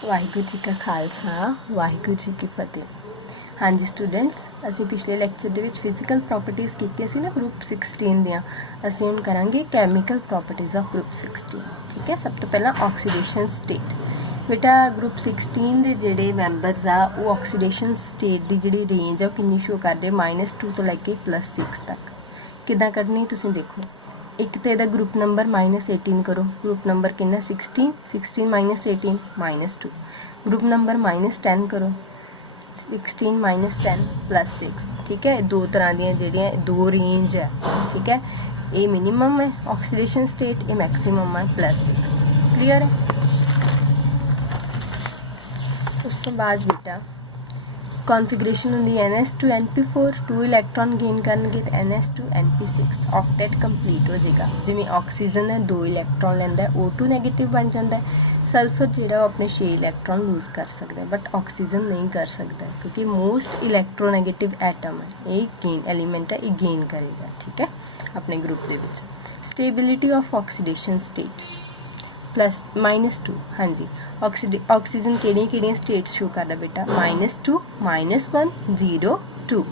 वाहिगुरू जी का खालसा वाहिगुरू जी की फतेह। हाँ जी स्टूडेंट्स, असी पिछले lecture they which physical properties कीतियां सी ना ग्रुप 16 दियां। असी हुण करांगे कैमिकल प्रॉपर्टीज़ ऑफ ग्रुप 16। ठीक है, सब तो पहला ऑक्सीडेशन स्टेट। बेटा ग्रुप 16 ਦੇ ਜਿਹੜੇ ਮੈਂਬਰਸ ਆ ਉਹ ਆਕਸੀਡੇਸ਼ਨ ਸਟੇਟ ਦੀ ਜਿਹੜੀ ਰੇਂਜ ਆ ਕਿੰਨੀ ਸ਼ੋ ਕਰਦੇ -2 ਤੋਂ ਲੈ ਕੇ +6 ਤੱਕ। ਕਿੱਦਾਂ ਕੱਢਣੀ ਤੁਸੀਂ ਦੇਖੋ, एक तो यदा ग्रुप नंबर -18 करो, ग्रुप नंबर कितना 16 -18 -2। ग्रुप नंबर -10 करो, 16 -10 +6। ठीक है, दो तरह दी जड़ियाँ दो रेंज है। ठीक है, ये मिनीमम है ऑक्सीडेशन स्टेट, ये मैक्सीमम है +6। क्लीयर है। उस तो बाद बेटा कॉन्फिगरेशन होंगी NS2 NP4, 2 इलैक्ट्रॉन गेन करनगे तो NS2 NP6 ऑक्टेट कंप्लीट हो जाएगा। जिवें ऑक्सीजन है 2 इलैक्ट्रॉन लैंदा है, O2 नैगेटिव बन जाता है। सल्फर जिहड़ा अपने 6 इलैक्ट्रॉन लूज कर सकता है, बट ऑक्सीजन नहीं कर सकता क्योंकि मोस्ट इलैक्ट्रोनैगेटिव एटम है, ये गेन एलीमेंट है, ये गेन करेगा। ठीक है, अपने ग्रुप के विच स्टेबिलिटी ऑफ ऑक्सीडेशन स्टेट +-2। हाँ जी, ऑक्सीजन किहड़ियां स्टेट्स शो करदा बेटा -2 -1 0 2।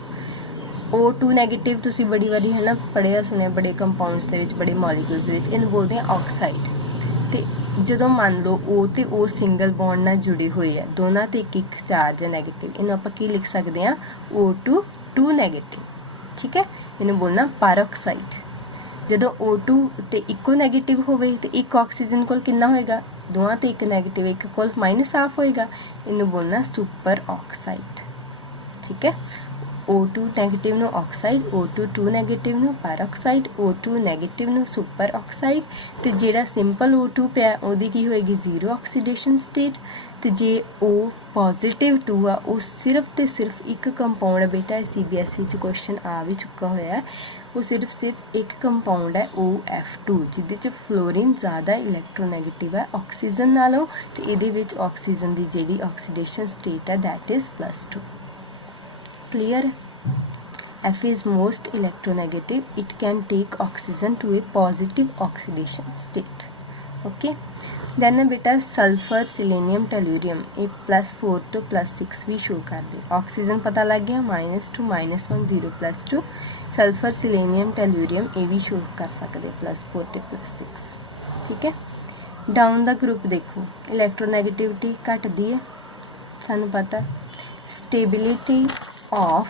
O2 नैगेटिव तुसी बड़ी बारी है ना पढ़िया सुनिया बड़े कंपाउंड्स दे विच बड़े मॉलीक्यूल्स दे विच इन्हूं बोलदे हैं ऑक्साइड। ते जदों मान लो O ते O सिंगल बॉन्ड नाल जुड़े हुए है, दोनों ते एक चार्ज है नैगेटिव, इन्हूं आपां की लिख सकते हैं O2 2 नैगेटिव। ठीक है, इन्हूं बोलना पैरोक्साइड। जदों O2 ते इको नैगेटिव होवे ते एक ऑक्सीजन कोल कितना होएगा, दोवां ते एक नैगेटिव, एक कोल -1 होएगा, इन्हूं बोलना सुपर ऑक्साइड। ठीक है, O2 नैगेटिव नूं ऑक्साइड, O2 2 नैगेटिव नूं पैरोक्साइड, O2 नैगेटिव नूं सुपर ऑक्साइड। ते जिहड़ा सिंपल O2 पिया ओहदी की होएगी 0 ऑक्सीडेशन स्टेट। ते जे O पॉजिटिव 2 आ वो सिर्फ ते सिर्फ एक कंपाउंड है बेटा, CBSE च क्वेश्चन आ भी चुका होया है। वो सिर्फ एक कंपाउंड है OF2 जिहदे च फ्लोरीन ज़्यादा इलैक्ट्रोनैगेटिव है ऑक्सीजन नालों, ते इहदे विच ऑक्सीजन दी जिहड़ी ऑक्सीडेशन स्टेट है that is +2। Clear. F is most electronegative, it can take oxygen to a positive oxidation state. Okay, then बेटा सल्फर सिलेनियम टेल्यूरियम ये +4 तो +6 भी शो कर दे। ऑक्सीजन पता लग गया -2 -1 0 +2। सल्फर सिलेनियम टेल्यूरियम ये भी शो कर सकते +4 तो +6। ठीक है, डाउन द ग्रुप देखो इलैक्ट्रोनैगेटिविटी घटती है, सानू पता। Stability of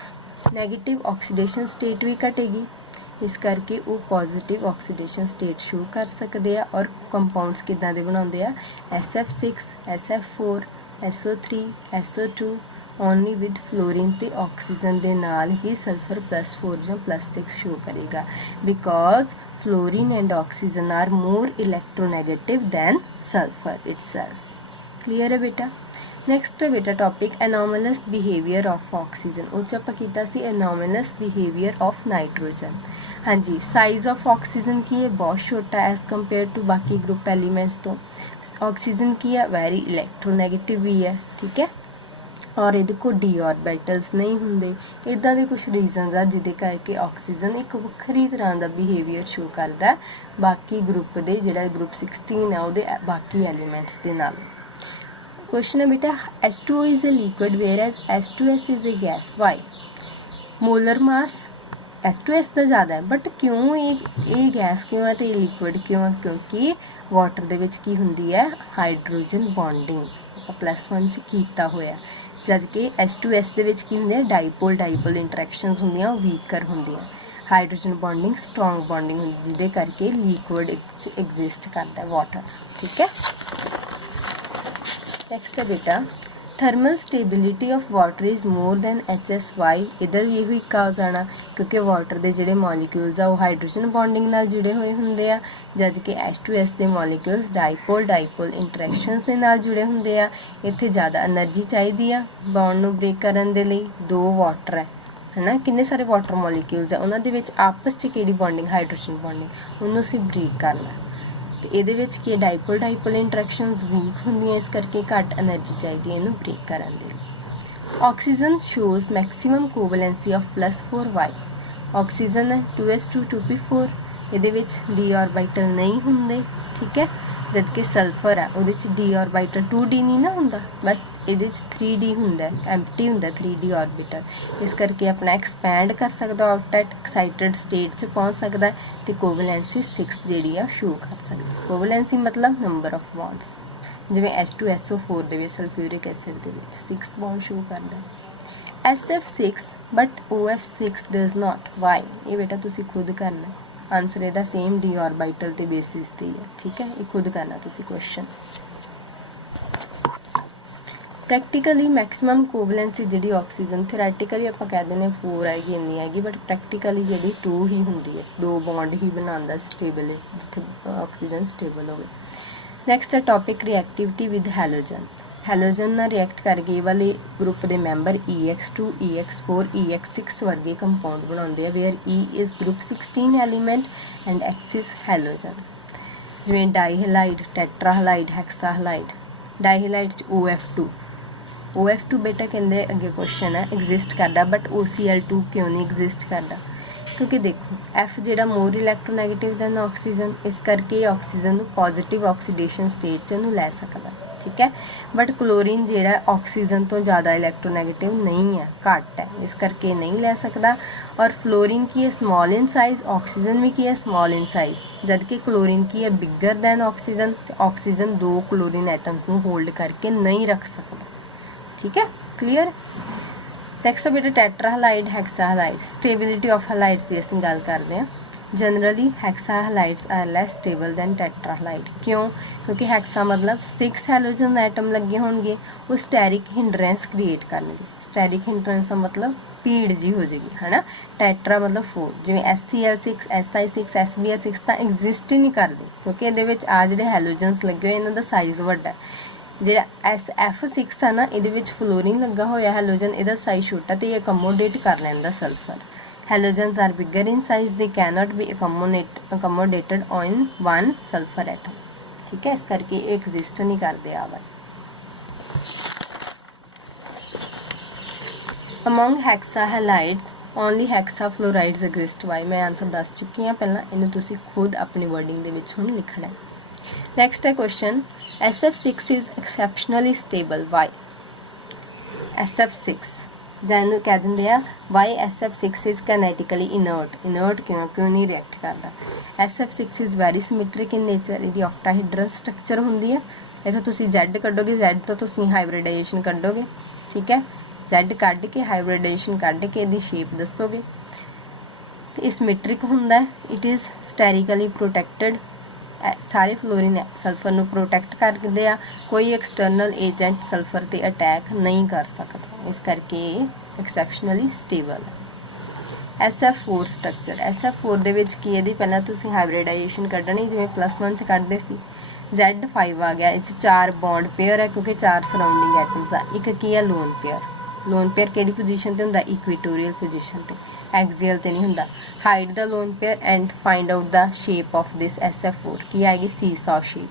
negative oxidation state भी घटेगी, इस करके वो पॉजिटिव ऑक्सीडेशन स्टेट शो कर सकते हैं। और कंपाउंड्स किदां दे बनाउंदे आ SF6 SF4 SO3 SO2 only with fluorine ते ऑक्सीजन दे नाल ही सल्फर +4 ਜਾਂ +6 शो करेगा, because fluorine and oxygen are more electronegative than sulphur itself. Clear है बेटा। नैक्सट है बेटा topic anomalous behaviour of oxygen. उस ਆਪਾਂ ਕੀਤਾ ਸੀ एनोमलस बिहेवियर ऑफ नाइट्रोजन। हाँ जी, साइज ऑफ ऑक्सीजन की है बहुत छोटा एज कंपेयर टू बाकी ग्रुप एलीमेंट्स तो। ऑक्सीजन की है वेरी इलैक्ट्रोनैगेटिव भी है। ठीक है, और ये को डी ऑर्बिटल्स नहीं होंगे। इदा के कुछ रीजनस आ जिदे करके ऑक्सीजन एक वखरी तरह का बिहेवियर शो करता है बाकी ग्रुप के जिहड़ा ग्रुप 16 है उहदे बाकी एलीमेंट्स के नाल। क्वेश्चन है बेटा H2O is a liquid where as H2S is a gas, why? Molar mass H2S का ज़्यादा है, बट क्यों ये गैस क्यों है तो ये लिक्विड क्यों है? क्योंकि वाटर दे विच की हुंदी है हाइड्रोजन बॉन्डिंग +1 च कीता होया, जबकि H2S दे विच की हुंदी है डाइपोल इंटरैक्शनस हुंदियां वीकर हुंदियां। हाइड्रोजन बॉन्डिंग स्ट्रॉन्ग बॉन्डिंग हुंदी जिहदे करके लिक्विड एग्जिस्ट करता है वाटर। ठीक है, नेक्स्ट है बेटा thermal stability of water is more than HSY। इधर भी यही कहा जाना क्योंकि वाटर के जोड़े मॉलीक्यूल्स आ वो हाइड्रोजन बॉन्डिंग नाल जुड़े हुए होंगे आ, जबकि H2S के मॉलीक्यूल्स डाइपोल इंटरैक्शनस के नाल जुड़े होंगे आ। इत्थे ज़्यादा एनर्जी चाहिए आ बॉन्ड नूं ब्रेक करन दे लई। दो वाटर है ना, किन्ने सारे वाटर मॉलीक्यूल्स आ, उन्हां दे विच आपस च किहड़ी बॉन्डिंग हाइड्रोजन बॉन्डिंग, उन्होंने असीं ब्रेक करना। तो ये डाइपोल इंटरैक्शनस वीक होंदियां, इस करके घट एनर्जी चाहिए इन्हूं ब्रेक करन दे लई। Oxygen shows maximum covalency of +4 why. Oxygen है 2s2 2p4, ये डी ऑर्बिटल नहीं होंगे। ठीक है, जबकि सल्फर है उहदे च डी ऑर्बिटल 2D नहीं ना हुंदा, बस इहदे च 3D हुंदा, एम्प्टी हुंदा 3D ऑर्बिटल। इस करके अपना एक्सपैंड कर सकदा ऑक्टेट, एक्साइटेड स्टेट च पहुंच सकदा ते कोवैलेंसी 6 जिहड़ी आ शो कर सकदा। कोवैलेंसी मतलब नंबर ऑफ बॉन्ड्स, जिवें H2SO4 दे विच सल्फ्यूरिक एसिड दे विच 6 बॉन्ड शो करदा है। SF6 but OF6 does not, Y? ये बेटा तुसी खुद करना है, आंसर ਇਹਦਾ सेम डी ऑर्बिटल ते बेसिस ते है, ठीक है, ये खुद करना तुसी क्वेश्चन। प्रैक्टिकली मैक्सिमम कोवैलेंसी जिहड़ी ऑक्सीजन, थ्योरैटिकली आपां कह दिंदे 4 आएगी, इन्नी आएगी, बट प्रैक्टिकली जिहड़ी 2 ही हुंदी है, 2 बॉन्ड ही बनांदा स्टेबल है, जिथे ऑक्सीजन स्टेबल होवे। नैक्सट है topic reactivity with halogens. Halogen नाल रिएक्ट करके ये वाले ग्रुप के मैंबर EX2, EX4, EX6 वर्गे कंपाउंड बनाते हैं, where E is group 16 element and X is halogen. जिवें dihalide, tetrahalide, hexahalide. Dihalide OF2 बेटा कहते अगे क्वेश्चन है एग्जिस्ट करता, बट OCl2 क्यों नहीं एग्जिस्ट करता? क्योंकि देखो F जिहड़ा मोर इलैक्ट्रोनैगेटिव दैन ऑक्सीजन, इस करके ऑक्सीजन पॉजिटिव ऑक्सीडेशन स्टेट च इहनूं लै सकदा, ठीक है। बट क्लोरीन जिहड़ा ऑक्सीजन तो ज़्यादा इलैक्ट्रोनैगेटिव नहीं है, घट है, इस करके नहीं लै सकदा। और फ्लोरीन की है स्मॉल इन साइज़, ऑक्सीजन भी की है स्मॉल इन साइज़, जबकि क्लोरीन की है bigger than oxygen. Oxygen 2 chlorine atoms नूं होल्ड करके नहीं रख सकदा, ठीक है, क्लीयर। नैक्सट बेटा tetrahalide, hexahalide. Stability of halides की असीं गल करते हैं। Generally hexahalides are less stable than tetrahalide. क्यों? क्योंकि हेक्सा मतलब 6 हैलोजन एटम लगे होंगे, वो स्टैरिक हिंड्रेंस क्रिएट करनगे। स्टैरिक हिंड्रेंस का मतलब भीड़ जी हो जाएगी, है ना। टैट्रा मतलब 4, जिवें HCl6, SI6, SBr6 तो एग्जिस्ट ही नहीं करते, क्योंकि ये आ जिहड़े हैलोजन्स लगे हुए इन्हां दा साइज़ वड्डा है। जिहड़ा SF6 है ना, ये फ्लोरीन लगा होया हैलोजन, इहदा साइज छोटा तो ये अकोमोडेट कर लैंदा sulphur. Halogens are bigger in size, they cannot be accommodated on one sulphur atom, ठीक है, इस करके एग्जिस्ट नहीं करते आवर। Among hexahalides only hexafluorides exist, why? मैं आंसर दस चुकी हाँ पहला, इन्हूं तुसी खुद अपनी वर्डिंग दे विच हुण लिखना है। नैक्सट है question SF6 is exceptionally stable, why? SF6 जानू कह देंगे आ why SF6 is kinetically inert. Inert क्यों नहीं रिएक्ट करता? SF6 is very symmetric in nature, इसकी ऑक्टाहेड्रल स्ट्रक्चर होंगी है। इथों तुसी Z कड्डोगे, Z तो तुसी हाइब्रिडाइजेशन कड्डोगे, ठीक है, Z कढ़ के हाइब्रिडाइजेशन कढ़ के इसकी शेप दसोगे। ये सिमेट्रिक होंदा है, इट इज़ स्टैरिकली प्रोटैक्टेड, सारे फ्लोरीन सल्फर नूं प्रोटैक्ट करते हैं, कोई एक्सटर्नल एजेंट सल्फर ते अटैक नहीं कर सकता, इस करके एक्सैप्शनली स्टेबल है। SF4 स्ट्रक्चर, SF4 दे विच की है, पहला तुसीं हाइब्रिडाइजेशन कढ़नी जिवें +1 च कढ़दे सी। Z5 आ गया, इस 4 बॉन्ड पेयर है क्योंकि 4 सराउंडिंग एटम्स आ। एक की है लोन पेयर, लोन पेयर किहड़ी पोजीशन ते हुंदा? इक्वेटोरियल पोजीशन ते, एक्सियल ते नहीं हुंदा। Hide the lone pair and find out the shape of this SF4, की आएगी सीसॉ शेप,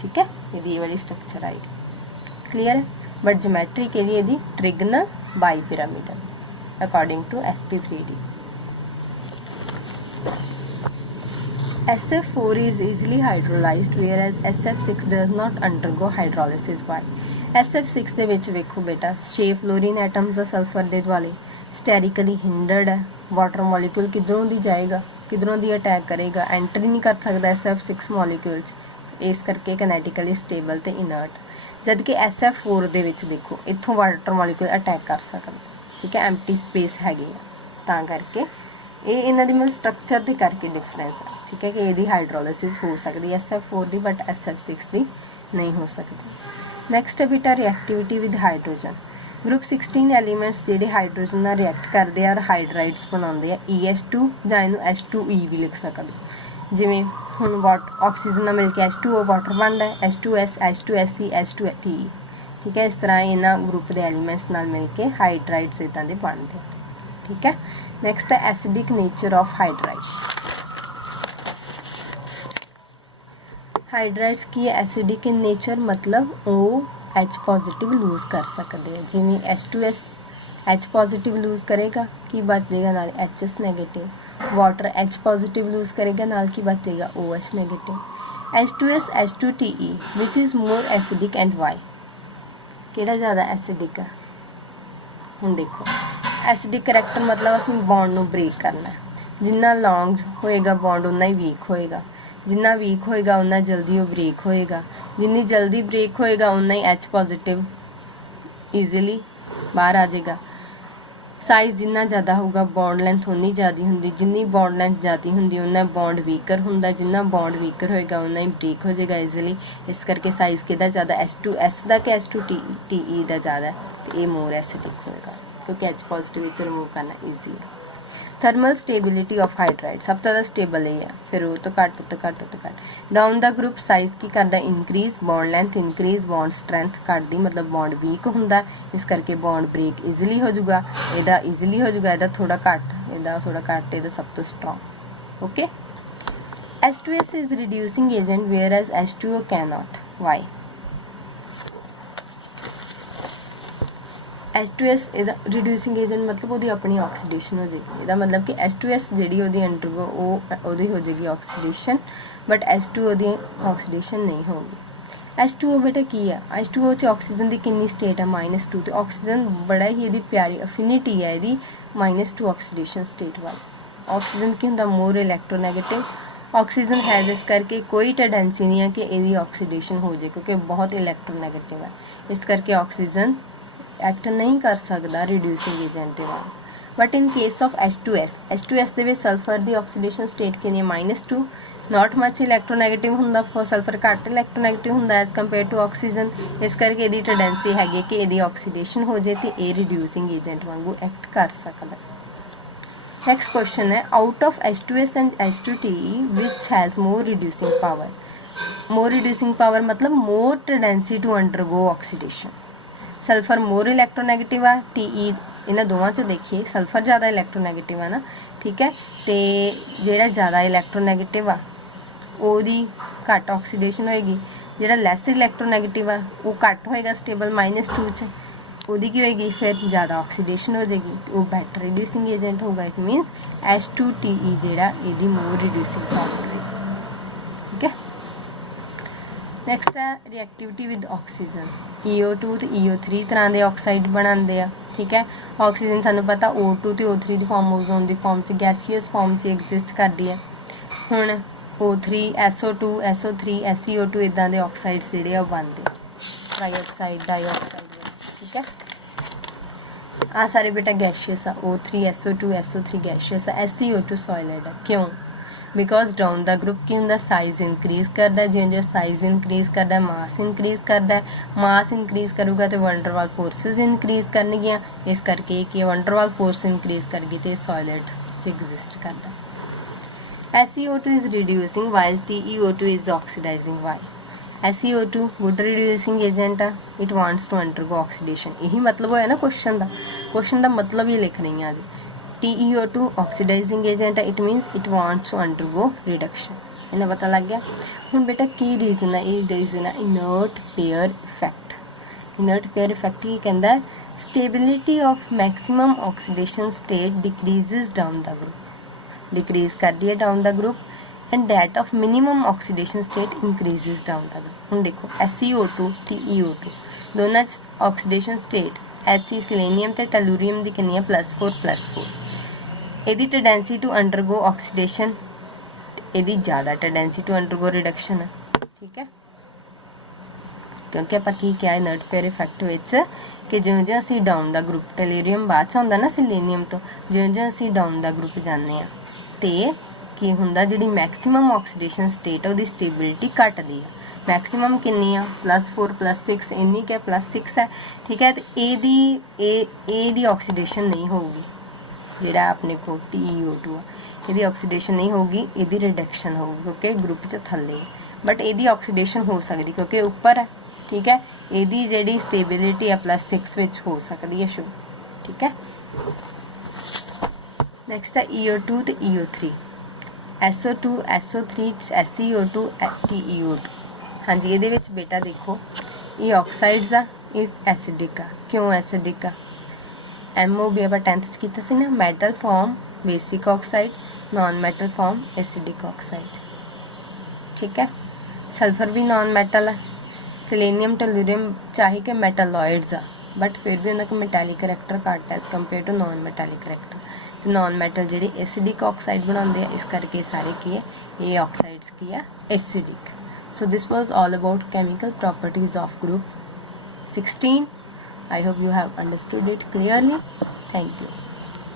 ठीक है, ये वाली स्ट्रक्चर आएगी, क्लियर है। बट ज्योमेट्री के लिए यदि trigonal bipyramidal according to SP3D। SF4 is easily hydrolyzed whereas SF6 does not undergo hydrolysis, by? SF6 ਦੇ ਵਿੱਚ ਵੇਖੋ बेटा 6 फ्लोरीन एटम्स ਦਾ सल्फर ਦੇ ਦੁਆਲੇ स्टैरिकली हिंडर्ड है, वाटर मॉलिक्यूल किधरों दी जाएगा, किधरों दी अटैक करेगा, एंट्री नहीं कर सकता SF6 मॉलिक्यूल, इस करके कैनेटिकली स्टेबल ते इनर्ट। जबकि SF4 दे विच देखो इत्थों वाटर मॉलिक्यूल अटैक कर सकदा, ठीक है, एम्प्टी स्पेस हैगी है, तां करके ये इन्हां दी मतलब स्ट्रक्चर दे करके डिफरेंस है, ठीक है, कि इहदी हाइड्रोलिसिस हो सकती है SF4 दी, बट SF6 दी नहीं हो सकती। नैक्सट है बेटा reactivity with hydrogen. Group 16 elements जिहड़े हाइड्रोजन नाल रिएक्ट करते हैं और हाइड्राइड्स बनाते हैं, EH2 जां इहनूं H2E भी लिख सकते, जिवें हुण ऑक्सीजन नाल मिल के H2O वाटर बनता है, H2S, H2SE, H2TE, ठीक है, इस तरह इन्हां ग्रुप के एलीमेंट्स नाल मिल के हाइड्राइड्स इदां दे बनते हैं, ठीक है। नैक्सट है acidic nature of hydrides. Hydrides की एसिडिक इन नेचर मतलब OH पॉजिटिव लूज कर सकते हैं, जिमें H2S H पॉजिटिव लूज करेगा कि बचेगा नाल HS negative, water H positive loose करेगा नाल कि बचेगा OH negative. H2S H2TE which is more acidic and why? ਕਿਹੜਾ ਜ਼ਿਆਦਾ ਐਸਿਡਿਕ ਹੈ? ਹੁਣ ਦੇਖੋ ਐਸਿਡਿਕ ਕਰੈਕਟਰ ਮਤਲਬ ਅਸੀਂ ਬੌਂਡ ਨੂੰ ਬ੍ਰੇਕ ਕਰਨਾ, ਜਿੰਨਾ ਲੌਂਗ ਹੋਏਗਾ ਬੌਂਡ ਉਨਾ ਹੀ ਵੀਕ ਹੋਏਗਾ, ਜਿੰਨਾ ਵੀਕ ਹੋਏਗਾ ਉਨਾ ਜਲਦੀ ਉਹ ਬ੍ਰੇਕ ਹੋਏਗਾ, ਜਿੰਨੀ ਜਲਦੀ ਬ੍ਰੇਕ ਹੋਏਗਾ ਉਨਾ ਹੀ H ਪੋਜ਼ਿਟਿਵ ਈਜ਼ੀਲੀ ਬਾਹਰ ਆ ਜਾਏਗਾ। ਸਾਈਜ਼ ਜਿੰਨਾ ਜ਼ਿਆਦਾ ਹੋਊਗਾ ਬੌਂਡ ਲੈਂਥ ਉਨੀ ਜ਼ਿਆਦਾ ਹੁੰਦੀ, ਜਿੰਨੀ ਬੌਂਡ ਲੈਂਥ ਜ਼ਿਆਦਾ ਹੁੰਦੀ ਉਨਾ ਬੌਂਡ ਵੀਕਰ ਹੁੰਦਾ, ਜਿੰਨਾ ਬੌਂਡ ਵੀਕਰ ਹੋਏਗਾ ਉਨਾ ਹੀ ਬ੍ਰੇਕ ਹੋ ਜਾਏਗਾ ਈਜ਼ੀਲੀ। ਇਸ ਕਰਕੇ ਸਾਈਜ਼ ਕਿਹਦਾ ਜ਼ਿਆਦਾ H2S ਦਾ ਕਿ H2TE ਦਾ ਜ਼ਿਆਦਾ ਤੇ ਇਹ ਮੋਰ ਐਸਿਡਿਕ ਹੋਏਗਾ ਕਿਉਂਕਿ H ਪੋਜ਼ਿਟਿਵ ਵਿੱਚ ਰਿਮੂਵ ਕਰਨਾ ਈਜ਼ੀ ਹੈ। ਥਰਮਲ ਸਟੇਬਿਲਿਟੀ ਆਫ ਹਾਈਡਰਾਈਡ ਸਭ ਤੋਂ ਜ਼ਿਆਦਾ ਸਟੇਬਲ ਇਹ ਹੈ, ਫਿਰ ਉਹ ਤੋਂ ਘੱਟ ਉਹ ਤੋਂ ਘੱਟ ਉਹ ਤੋਂ ਘੱਟ। ਡਾਊਨ ਦਾ ਗਰੁੱਪ ਸਾਈਜ਼ ਕੀ ਕਰਦਾ increase, bond length increase, bond strength ਘਟਦੀ ਮਤਲਬ ਬੌਂਡ ਵੀਕ ਹੁੰਦਾ, ਇਸ ਕਰਕੇ ਬੌਂਡ ਬ੍ਰੇਕ ਈਜ਼ੀਲੀ ਹੋ ਜਾਊਗਾ। ਇਹਦਾ ਈਜ਼ੀਲੀ ਹੋ ਜਾਊਗਾ, ਇਹਦਾ ਥੋੜਾ ਘੱਟ, ਇਹਦਾ ਥੋੜਾ ਘੱਟ ਤੇ ਇਹਦਾ ਸਭ ਤੋਂ strong. Okay H2S is reducing agent whereas H2O cannot. Why? H2S ਇਹਦਾ ਰਿਡਿਊਸਿੰਗ ਏਜੰਟ ਮਤਲਬ ਉਹਦੀ ਆਪਣੀ ਆਕਸੀਡੇਸ਼ਨ ਹੋ ਜਾਏਗੀ, ਇਹਦਾ ਮਤਲਬ ਕਿ H2S ਜਿਹੜੀ ਉਹਦੀ ਅੰਡਰਗੋ ਉਹਦੀ ਹੋ ਜਾਏਗੀ ਆਕਸੀਡੇਸ਼ਨ, ਬਟ H2O ਉਹਦੀ ਆਕਸੀਡੇਸ਼ਨ ਨਹੀਂ ਹੋਊਗੀ। H2O ਬੇਟਾ ਕੀ ਹੈ? H2O 'ਚ ਆਕਸੀਜਨ ਦੀ ਕਿੰਨੀ ਸਟੇਟ ਹੈ -2 ਤੇ ਆਕਸੀਜਨ ਬੜਾ ਹੀ ਇਹਦੀ ਪਿਆਰੀ ਅਫਿਨਿਟੀ ਹੈ ਇਹਦੀ -2 ਆਕਸੀਡੇਸ਼ਨ ਸਟੇਟ ਵੱਲ। ਆਕਸੀਜਨ ਕੀ ਹੁੰਦਾ ਮੋਰ ਇਲੈਕਟ੍ਰੋਨੈਗੇਟਿਵ, ਆਕਸੀਜਨ ਹੈ ਜਿਸ ਕਰਕੇ ਕੋਈ ਟੈਂਡੈਂਸੀ ਨਹੀਂ ਹੈ ਕਿ ਇਹਦੀ ਆਕਸੀਡੇਸ਼ਨ ਹੋ ਜਾਏ ਕਿਉਂਕਿ ਬਹੁਤ ਇਲੈਕਟ੍ਰੋਨੈਗੇਟਿਵ ਹੈ, ਇਸ ਕਰਕੇ ਆਕਸੀਜਨ ਐਕਟ ਨਹੀਂ ਕਰ ਸਕਦਾ ਰਿਡਿਊਸਿੰਗ ਏਜੰਟ ਦੇ ਨਾਲ। But in case of H2S ਦੇ ਵਿੱਚ ਸਲਫਰ ਦੀ ਆਕਸੀਡੇਸ਼ਨ ਸਟੇਟ ਕਿੰਨੀ ਹੈ -2, ਨਾਟ ਮੱਚ ਇਲੈਕਟ੍ਰੋਨੈਗੇਟਿਵ ਹੁੰਦਾ, ਸਲਫਰ ਘੱਟ ਇਲੈਕਟ੍ਰੋਨੈਗੇਟਿਵ ਹੁੰਦਾ ਐਜ਼ ਕੰਪੇਅਰ ਟੂ ਆਕਸੀਜਨ, ਇਸ ਕਰਕੇ ਇਹਦੀ ਟੈਂਡੈਂਸੀ ਹੈਗੀ ਕਿ ਇਹਦੀ ਆਕਸੀਡੇਸ਼ਨ ਹੋ ਜਾਏ ਤੇ ਇਹ ਰਿਡਿਊਸਿੰਗ ਏਜੰਟ ਵਾਂਗੂ ਐਕਟ ਕਰ ਸਕਦਾ। ਨੈਕਸਟ ਕੁਐਸਚਨ ਹੈ out of H2S and H2TE which has more reducing power? more reducing power मतलब more tendency to undergo oxidation। Sulphur more electronegative ਆ, TE ਇਹਨਾਂ ਦੋਵਾਂ 'ਚ ਦੇਖੀਏ ਸਲਫਰ ਜ਼ਿਆਦਾ ਇਲੈਕਟ੍ਰੋਨੈਗੇਟਿਵ ਆ ਨਾ, ਠੀਕ ਹੈ, ਤੇ ਜਿਹੜਾ ਜ਼ਿਆਦਾ ਇਲੈਕਟ੍ਰੋਨੈਗੇਟਿਵ ਆ ਉਹਦੀ ਘੱਟ ਆਕਸੀਡੇਸ਼ਨ ਹੋਏਗੀ, ਜਿਹੜਾ ਲੈਸ ਇਲੈਕਟ੍ਰੋਨੈਗੇਟਿਵ ਆ ਉਹ ਘੱਟ ਹੋਏਗਾ ਸਟੇਬਲ -2 'ਚ, ਉਹਦੀ ਕੀ ਹੋਏਗੀ ਫਿਰ ਜ਼ਿਆਦਾ ਆਕਸੀਡੇਸ਼ਨ ਹੋ ਜਾਏਗੀ ਤੇ ਉਹ ਬੈਟਰ ਰਿਡਿਊਸਿੰਗ ਏਜੰਟ ਹੋਊਗਾ। ਇਟ ਮੀਨਸ H2TE ਜਿਹੜਾ ਇਹਦੀ ਮੋਰ ਰਿਡਿਊਸਿੰਗ ਪਾਵਰ ਹੈ, ਠੀਕ ਹੈ। ਨੈਕਸਟ ਹੈ ਰਿਐਕਟਿਵਿਟੀ ਵਿਦ ਆਕਸੀਜਨ। EO2 ਤੇ EO3 ਤਰ੍ਹਾਂ ਦੇ ਆਕਸਾਈਡ ਬਣਾਉਂਦੇ ਆ, ਠੀਕ ਹੈ। ਆਕਸੀਜਨ ਸਾਨੂੰ ਪਤਾ O2 ਤੇ O3 ਦੀ ਫਾਰਮ ਓਜ਼ੋਨ ਦੀ ਫਾਰਮ 'ਚ ਗੈਸੀਅਸ ਫਾਰਮ 'ਚ ਐਗਜ਼ਿਸਟ ਕਰਦੀ ਹੈ। ਹੁਣ O3 SO2 SO3 SeO2 ਇੱਦਾਂ ਦੇ ਆਕਸਾਈਡਸ ਜਿਹੜੇ ਆ ਉਹ ਬਣਦੇ ਟ੍ਰਾਈਆਕਸਾਈਡ ਡਾਈਆਕਸਾਈਡ, ਠੀਕ ਹੈ। ਆ ਸਾਰੇ ਬੇਟਾ ਗੈਸੀਅਸ ਆ, O3 SO2 SO3 ਗੈਸੀਅਸ ਆ, SeO2 ਸੋਲਿਡ ਆ। ਕਿਉਂ? ਬਿਕੋਜ਼ ਡਾਊਨ ਦਾ ਗਰੁੱਪ ਕੀ ਹੁੰਦਾ ਸਾਈਜ਼ ਇਨਕਰੀਜ਼ ਕਰਦਾ, ਜਿਵੇਂ ਸਾਈਜ਼ ਇਨਕਰੀਜ਼ ਕਰਦਾ ਮਾਸ ਇਨਕਰੀਜ਼ ਕਰਦਾ, ਮਾਸ ਇਨਕਰੀਜ਼ ਕਰੂਗਾ ਤੇ ਵੰਡਰਵਾਲ ਫੋਰਸਿਸ ਇਨਕਰੀਜ਼ ਕਰਨਗੀਆਂ, ਇਸ ਕਰਕੇ ਕੀ ਵੰਡਰਵਾਲ ਫੋਰਸ ਇਨਕਰੀਜ਼ ਕਰਗੀ ਤੇ ਸੋਲਿਡ 'ਚ ਐਗਜ਼ਿਸਟ ਕਰਦਾ। SeO2 is reducing while TeO2 is oxidizing. Why? SeO2 good reducing agent ਆ, it wants to undergo oxidation। ਇਹੀ ਮਤਲਬ ਹੋਇਆ ਨਾ ਕੁਐਸਚਨ ਦਾ ਮਤਲਬ ਹੀ ਲਿਖ ਰਹੀ ਹਾਂ ਜੀ। TeO2 oxidizing agent ਹੈ, it means it wants to undergo reduction। ਇਹਨਾਂ ਪਤਾ ਲੱਗ ਗਿਆ। ਹੁਣ ਬੇਟਾ ਕੀ ਰੀਜ਼ਨ ਹੈ? ਇਹ ਰੀਜ਼ਨ ਹੈ ਇਨਰਟ ਪੇਅਰ ਇਫੈਕਟ। ਇਨਰਟ ਪੇਅਰ ਇਫੈਕਟ ਕੀ ਕਹਿੰਦਾ? stability of maximum oxidation state decreases down the group, decrease कर दी है down the group and that of minimum oxidation state increases down the group. हम देखो SeO2 TeO2 दोनों oxidation state Fe selenium ते tellurium दी कितनी है +4 ਇਹਦੀ ਟੈਂਡੈਂਸੀ ਟੂ ਅੰਡਰਗੋ ਆਕਸੀਡੇਸ਼ਨ, ਇਹਦੀ ਜ਼ਿਆਦਾ ਟੈਂਡੈਂਸੀ ਟੂ ਅੰਡਰਗੋ ਰਿਡਕਸ਼ਨ ਹੈ, ਠੀਕ ਹੈ। ਕਿਉਂਕਿ ਆਪਾਂ ਕੀ ਕਿਹਾ ਇਨਰਟ ਪੇਅਰ ਇਫੈਕਟ ਵਿੱਚ ਕਿ ਜਿਉਂ-ਜਿਉਂ ਅਸੀਂ ਡਾਊਨ ਦਾ ਗਰੁੱਪ ਟੈਲੂਰੀਅਮ ਬਾਅਦ 'ਚ ਹੁੰਦਾ ਨਾ ਸਿਲੇਨੀਅਮ ਤੋਂ, ਜਿਉਂ-ਜਿਉਂ ਅਸੀਂ ਡਾਊਨ ਦਾ ਗਰੁੱਪ ਜਾਂਦੇ ਹਾਂ ਤੇ ਕੀ ਹੁੰਦਾ ਜਿਹੜੀ ਮੈਕਸਿਮਮ ਆਕਸੀਡੇਸ਼ਨ ਸਟੇਟ ਉਹਦੀ ਸਟੇਬਿਲਿਟੀ ਘਟਦੀ ਹੈ। ਮੈਕਸਿਮਮ ਕਿੰਨੀ ਆ +4 +6 ਇੰਨੀ ਕਿ +6 ਹੈ, ਠੀਕ ਹੈ। ਤੇ ਇਹਦੀ ਆਕਸੀਡੇਸ਼ਨ ਨਹੀਂ ਹੋਊਗੀ, ਜਿਹੜਾ ਆਪਣੇ ਕੋਲ TeO2 ਆ ਇਹਦੀ ਆਕਸੀਡੇਸ਼ਨ ਨਹੀਂ ਹੋਊਗੀ, ਇਹਦੀ ਰਿਡਕਸ਼ਨ ਹੋਊਗੀ ਕਿਉਂਕਿ ਗਰੁੱਪ 'ਚ ਥੱਲੇ, ਬਟ ਇਹਦੀ ਆਕਸੀਡੇਸ਼ਨ ਹੋ ਸਕਦੀ ਕਿਉਂਕਿ ਉੱਪਰ ਹੈ, ਠੀਕ ਹੈ। ਇਹਦੀ ਜਿਹੜੀ ਸਟੇਬਿਲਿਟੀ ਆ +6 ਵਿੱਚ ਹੋ ਸਕਦੀ ਹੈ ਸ਼ੋ, ਠੀਕ ਹੈ। ਨੈਕਸਟ ਹੈ EO2 ਤੇ EO3, SO2 SO3 SeO2 TeO2। ਹਾਂਜੀ ਇਹਦੇ ਵਿੱਚ ਬੇਟਾ ਦੇਖੋ ਇਹ ਆਕਸਾਈਡਸ ਆ, ਇਹ ਐਸਿਡਿਕ ਆ। ਕਿਉਂ ਐਸਿਡਿਕ ਆ? MOB ਆਪਾਂ 10th 'ਚ ਕੀਤਾ ਸੀ ਨਾ, metal form basic oxide, non metal form acidic oxide, ਠੀਕ ਹੈ। ਸਲਫਰ ਵੀ ਨਾਨ ਮੈਟਲ ਹੈ, ਸਿਲੇਨੀਅਮ ਟੈਲੂਰੀਅਮ ਚਾਹੇ ਕਿ ਮੈਟਾਲੋਇਡਸ ਆ ਬਟ ਫਿਰ ਵੀ ਉਹਨਾਂ ਕੋਲ ਮੈਟੈਲਿਕ ਕਰੈਕਟਰ ਘੱਟ ਹੈ as compare to non metallic character. Non metal ਜਿਹੜੇ ਐਸਿਡਿਕ ਆਕਸਾਈਡ ਬਣਾਉਂਦੇ ਆ, ਇਸ ਕਰਕੇ ਸਾਰੇ ਕੀ ਹੈ, ਇਹ ਆਕਸਾਈਡਸ ਕੀ ਹੈ, acidic. So this was all about chemical properties of group 16. I hope you have understood it clearly. Thank you.